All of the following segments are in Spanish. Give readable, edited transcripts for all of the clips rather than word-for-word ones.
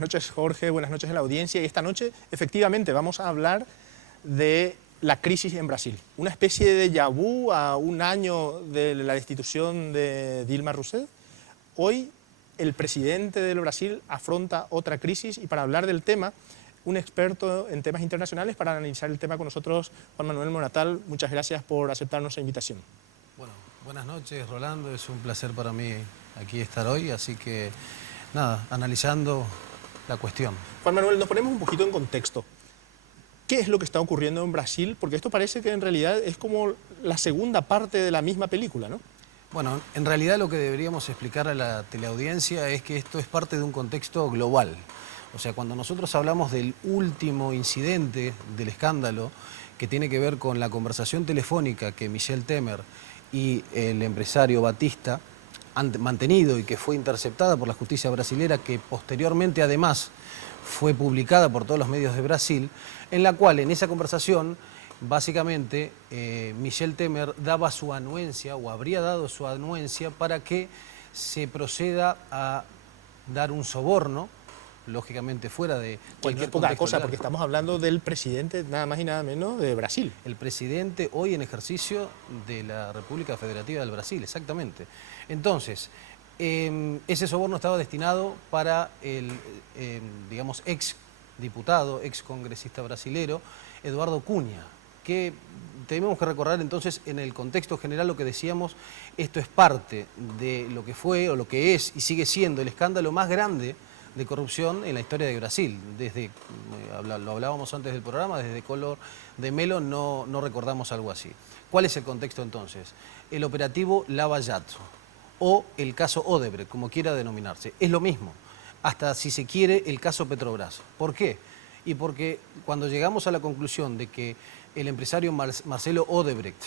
buenas noches Jorge, buenas noches a la audiencia. Y esta noche efectivamente vamos a hablar de la crisis en Brasil. Una especie de déjà vu a un año de la destitución de Dilma Rousseff. Hoy el presidente del Brasil afronta otra crisis y para hablar del tema, un experto en temas internacionales para analizar el tema con nosotros, Juan Manuel Moratal. Muchas gracias por aceptar nuestra invitación. Bueno, buenas noches Rolando, es un placer para mí aquí estar hoy, así que nada, analizando la cuestión. Juan Manuel, nos ponemos un poquito en contexto. ¿Qué es lo que está ocurriendo en Brasil? Porque esto parece que en realidad es como la segunda parte de la misma película, ¿no? Bueno, en realidad lo que deberíamos explicar a la teleaudiencia es que esto es parte de un contexto global. O sea, cuando nosotros hablamos del último incidente del escándalo que tiene que ver con la conversación telefónica que Michel Temer y el empresario Batista han mantenido y que fue interceptada por la justicia brasilera, que posteriormente además fue publicada por todos los medios de Brasil, en la cual en esa conversación básicamente Michel Temer daba su anuencia o habría dado su anuencia para que se proceda a dar un soborno, lógicamente fuera de cualquier poca cosa, legal. porque estamos hablando del presidente nada más y nada menos de Brasil. El presidente hoy en ejercicio de la República Federativa del Brasil, exactamente. Entonces, ese soborno estaba destinado para el, digamos, ex diputado, ex congresista brasilero, Eduardo Cunha, que tenemos que recordar entonces en el contexto general lo que decíamos, esto es parte de lo que fue o lo que es y sigue siendo el escándalo más grande de corrupción en la historia de Brasil. Desde, lo hablábamos antes del programa, desde Collor de Mello no recordamos algo así. ¿Cuál es el contexto entonces? El operativo Lava Jato o el caso Odebrecht, como quiera denominarse. Es lo mismo, hasta si se quiere el caso Petrobras. ¿Por qué? Y porque cuando llegamos a la conclusión de que el empresario Marcelo Odebrecht,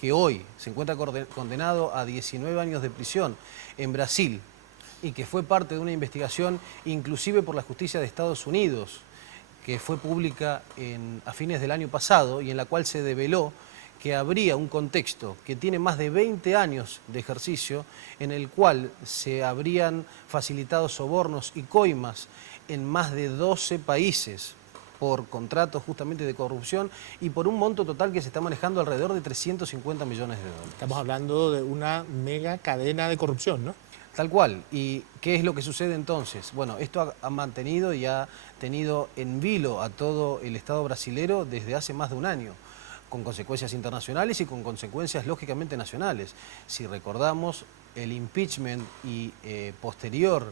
que hoy se encuentra condenado a 19 años de prisión en Brasil, y que fue parte de una investigación inclusive por la justicia de Estados Unidos, que fue pública a fines del año pasado y en la cual se develó que habría un contexto que tiene más de 20 años de ejercicio en el cual se habrían facilitado sobornos y coimas en más de 12 países por contratos justamente de corrupción y por un monto total que se está manejando alrededor de 350 millones de dólares. Estamos hablando de una mega cadena de corrupción, ¿no? Tal cual. ¿Y qué es lo que sucede entonces? Bueno, esto ha mantenido y ha tenido en vilo a todo el Estado brasilero desde hace más de un año, con consecuencias internacionales y con consecuencias lógicamente nacionales. Si recordamos el impeachment y posterior,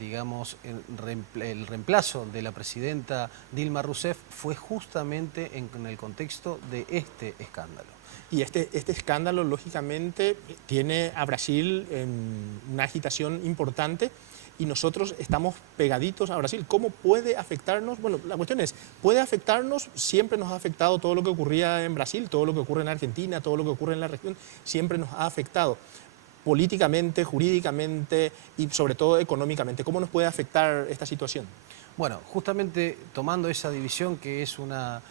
digamos, el reemplazo de la presidenta Dilma Rousseff fue justamente en el contexto de este escándalo. Y este escándalo, lógicamente, tiene a Brasil en una agitación importante y nosotros estamos pegaditos a Brasil. ¿Cómo puede afectarnos? Bueno, la cuestión es, ¿puede afectarnos? Siempre nos ha afectado todo lo que ocurría en Brasil, todo lo que ocurre en Argentina, todo lo que ocurre en la región, siempre nos ha afectado políticamente, jurídicamente y sobre todo económicamente. ¿Cómo nos puede afectar esta situación? Bueno, justamente tomando esa división que es una,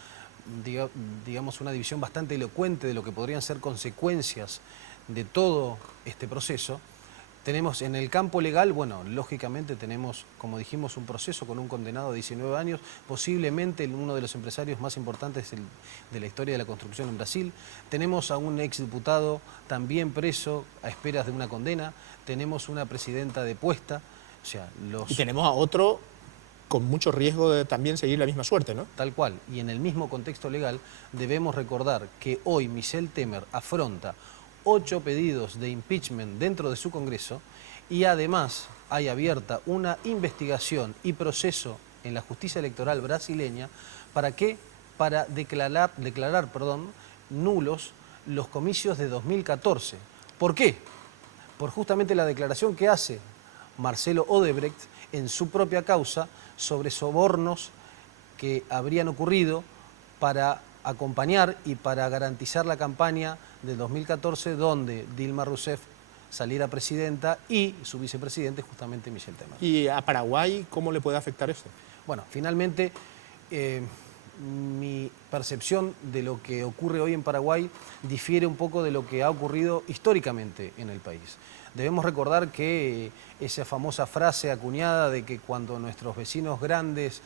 digamos, una división bastante elocuente de lo que podrían ser consecuencias de todo este proceso, tenemos en el campo legal, bueno, lógicamente tenemos, como dijimos, un proceso con un condenado de 19 años, posiblemente uno de los empresarios más importantes de la historia de la construcción en Brasil. Tenemos a un exdiputado también preso a esperas de una condena. Tenemos una presidenta depuesta. O sea, Y tenemos a otro con mucho riesgo de también seguir la misma suerte, ¿no? Tal cual. Y en el mismo contexto legal debemos recordar que hoy Michel Temer afronta 8 pedidos de impeachment dentro de su Congreso y además hay abierta una investigación y proceso en la justicia electoral brasileña. ¿Para qué? Para declarar nulos los comicios de 2014. ¿Por qué? Por justamente la declaración que hace Marcelo Odebrecht en su propia causa sobre sobornos que habrían ocurrido para acompañar y para garantizar la campaña del 2014 donde Dilma Rousseff saliera presidenta y su vicepresidente justamente Michel Temer. ¿Y a Paraguay cómo le puede afectar eso? Bueno, finalmente mi percepción de lo que ocurre hoy en Paraguay difiere un poco de lo que ha ocurrido históricamente en el país. Debemos recordar que esa famosa frase acuñada de que cuando nuestros vecinos grandes,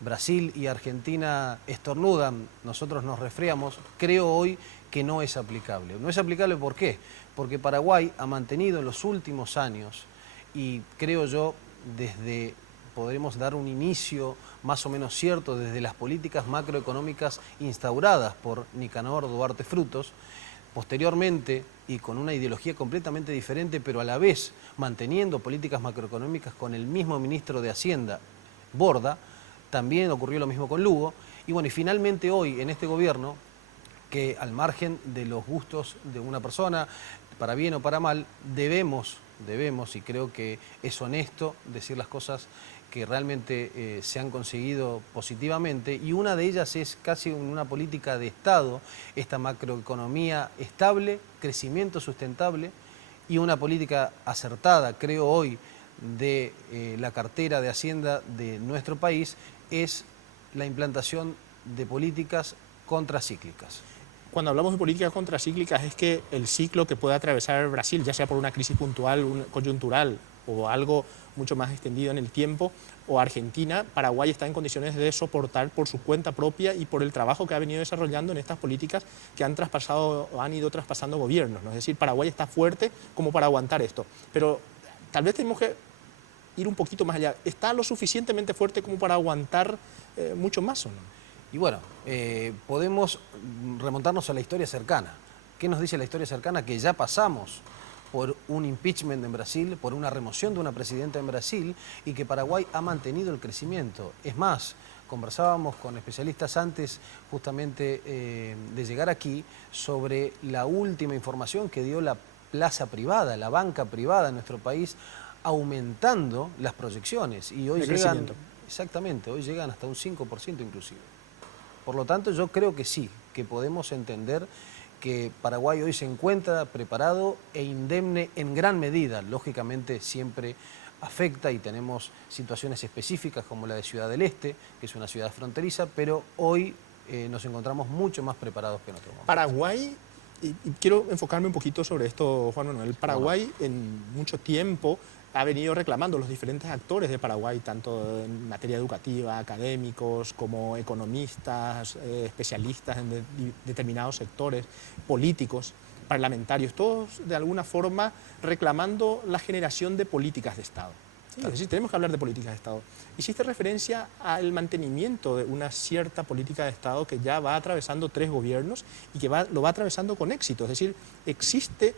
Brasil y Argentina, estornudan, nosotros nos resfriamos, creo hoy que no es aplicable. No es aplicable, ¿por qué? Porque Paraguay ha mantenido en los últimos años, y creo yo, podremos dar un inicio más o menos cierto desde las políticas macroeconómicas instauradas por Nicanor Duarte Frutos, posteriormente y con una ideología completamente diferente, pero a la vez manteniendo políticas macroeconómicas con el mismo ministro de Hacienda, Borda. También ocurrió lo mismo con Lugo. Y bueno, y finalmente hoy en este gobierno, que al margen de los gustos de una persona, para bien o para mal, debemos, y creo que es honesto decir las cosas que realmente se han conseguido positivamente, y una de ellas es casi una política de Estado, esta macroeconomía estable, crecimiento sustentable y una política acertada, creo hoy, de la cartera de Hacienda de nuestro país, es la implantación de políticas contracíclicas. Cuando hablamos de políticas contracíclicas es que el ciclo que puede atravesar Brasil, ya sea por una crisis puntual, coyuntural o algo mucho más extendido en el tiempo, o Argentina, Paraguay está en condiciones de soportar por su cuenta propia y por el trabajo que ha venido desarrollando en estas políticas que han ido traspasando gobiernos, ¿no? Es decir, Paraguay está fuerte como para aguantar esto. Pero tal vez tenemos que ir un poquito más allá. ¿Está lo suficientemente fuerte como para aguantar mucho más o no? Y bueno, podemos remontarnos a la historia cercana. ¿Qué nos dice la historia cercana? Que ya pasamos por un impeachment en Brasil, por una remoción de una presidenta en Brasil, y que Paraguay ha mantenido el crecimiento. Es más, conversábamos con especialistas antes justamente de llegar aquí sobre la última información que dio la plaza privada, la banca privada en nuestro país, aumentando las proyecciones. Y hoy llegan, exactamente, hoy llegan hasta un 5% inclusive. Por lo tanto, yo creo que sí, que podemos entender que Paraguay hoy se encuentra preparado e indemne en gran medida. Lógicamente siempre afecta y tenemos situaciones específicas como la de Ciudad del Este, que es una ciudad fronteriza, pero hoy nos encontramos mucho más preparados que en otro momento. Paraguay, y quiero enfocarme un poquito sobre esto, Juan Manuel. Paraguay en mucho tiempo ha venido reclamando, los diferentes actores de Paraguay, tanto en materia educativa, académicos, como economistas, especialistas en determinados sectores, políticos, parlamentarios, todos de alguna forma reclamando la generación de políticas de Estado. Sí, es decir, tenemos que hablar de políticas de Estado. Hiciste referencia al mantenimiento de una cierta política de Estado que ya va atravesando 3 gobiernos y que lo va atravesando con éxito. Es decir, existe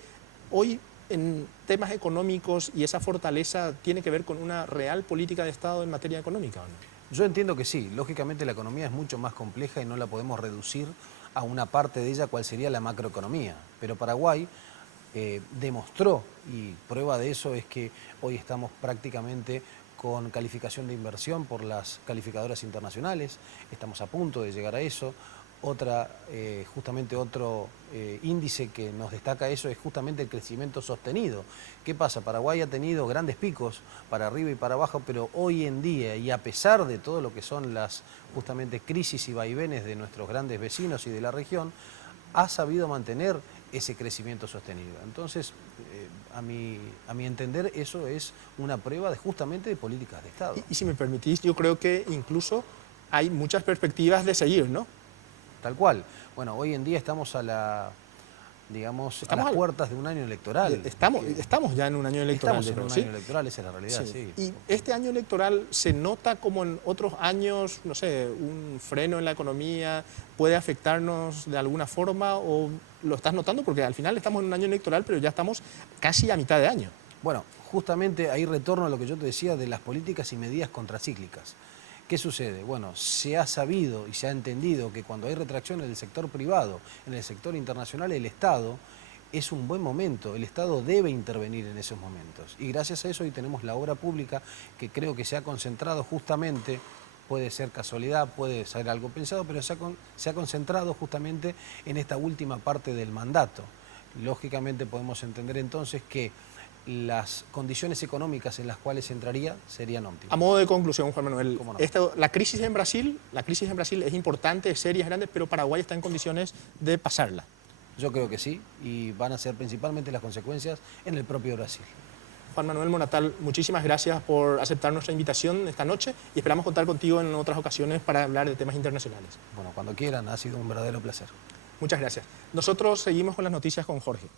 hoy en temas económicos y esa fortaleza tiene que ver con una real política de Estado en materia económica, ¿o no? Yo entiendo que sí. Lógicamente la economía es mucho más compleja y no la podemos reducir a una parte de ella, cual sería la macroeconomía. Pero Paraguay demostró, y prueba de eso es que hoy estamos prácticamente con calificación de inversión por las calificadoras internacionales, estamos a punto de llegar a eso. Justamente otro índice que nos destaca eso es justamente el crecimiento sostenido. ¿Qué pasa? Paraguay ha tenido grandes picos para arriba y para abajo, pero hoy en día, y a pesar de todo lo que son las justamente crisis y vaivenes de nuestros grandes vecinos y de la región, ha sabido mantener ese crecimiento sostenido. Entonces, a mi entender, eso es una prueba justamente de políticas de Estado. Y si me permitís, yo creo que incluso hay muchas perspectivas de seguir, ¿no? Tal cual. Bueno, hoy en día estamos a las puertas de un año electoral. Estamos ya en un año electoral. Estamos en un año electoral, esa es la realidad, sí. Y este año electoral se nota como en otros años, no sé, un freno en la economía, ¿puede afectarnos de alguna forma o lo estás notando? Porque al final estamos en un año electoral, pero ya estamos casi a mitad de año. Bueno, justamente ahí retorno a lo que yo te decía de las políticas y medidas contracíclicas. ¿Qué sucede? Bueno, se ha sabido y se ha entendido que cuando hay retracción en el sector privado, en el sector internacional, el Estado es un buen momento, el Estado debe intervenir en esos momentos. Y gracias a eso hoy tenemos la obra pública que creo que se ha concentrado justamente, puede ser casualidad, puede ser algo pensado, pero se ha concentrado justamente en esta última parte del mandato. Lógicamente podemos entender entonces que las condiciones económicas en las cuales entraría serían óptimas. A modo de conclusión, Juan Manuel, ¿Cómo no? la crisis en Brasil es importante, es seria, es grande, pero Paraguay está en condiciones de pasarla. Yo creo que sí, y van a ser principalmente las consecuencias en el propio Brasil. Juan Manuel Monatal, muchísimas gracias por aceptar nuestra invitación esta noche y esperamos contar contigo en otras ocasiones para hablar de temas internacionales. Bueno, cuando quieran, ha sido un verdadero placer. Muchas gracias. Nosotros seguimos con las noticias con Jorge.